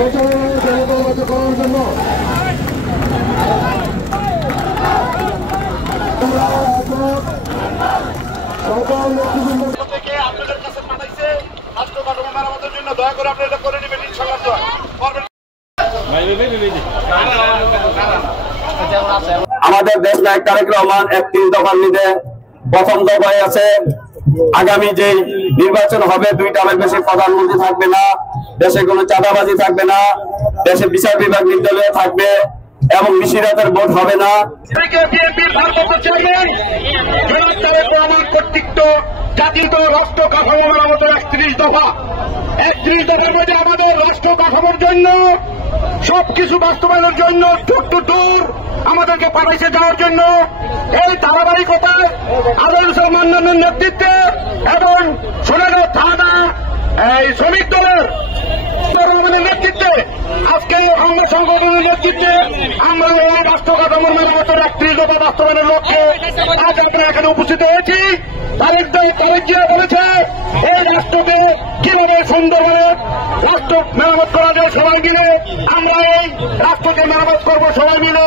প্রচারণায় জনগণকে করার জন্য সকল নেতৃবৃন্দ থেকে আপনাদের কাছে পাঠাইছে রাষ্ট্র কাঠামো মেরামতের জন্য। দয়া করে আপনারা এটা করে নেবেন ইনশাআল্লাহ। আমাদের দেশ নায়ক তারেক রহমান ৩১ দফার নিতে প্রথম দফায় আছে আগামী যে নির্বাচন হবে 2 টার্মের বেশি প্রধানমন্ত্রী থাকবে না, দেশে কোনো চাঁদাবাজি থাকবে না, দেশে বিচার বিভাগ নির্দলীয় থাকবে এবং নিশিরাতের ভোট হবে না। জাতীয় রাষ্ট্র কাঠামো মেরামতের ৩১ দফা ৩১ দফার মধ্যে আমাদের রাষ্ট্র কাঠামোর জন্য সবকিছু বাস্তবায়নের জন্য টুর আমাদেরকে পাঠাইছে যাওয়ার জন্য। এই ধারাবাহিকতায় আলম মান্নানের নেতৃত্বে এবং সোনাগাঁও থানা এই শ্রমিক দলের নেতৃত্বে আজকে আমরা সংগঠনের নেতৃত্বে আমরা এই রাষ্ট্র কাঠামোর মেরামতের ৩১ দফা বাস্তবায়নের লক্ষ্যে আজ আমরা এখানে উপস্থিত হয়েছি। তারেক জিয়া বলেছে এই রাষ্ট্রকে কিভাবে সুন্দরভাবে রাষ্ট্র মেরামত করা যায় সবাই মিলে। আমরা এই রাষ্ট্রকে মেরামত করবো সবাই মিলে।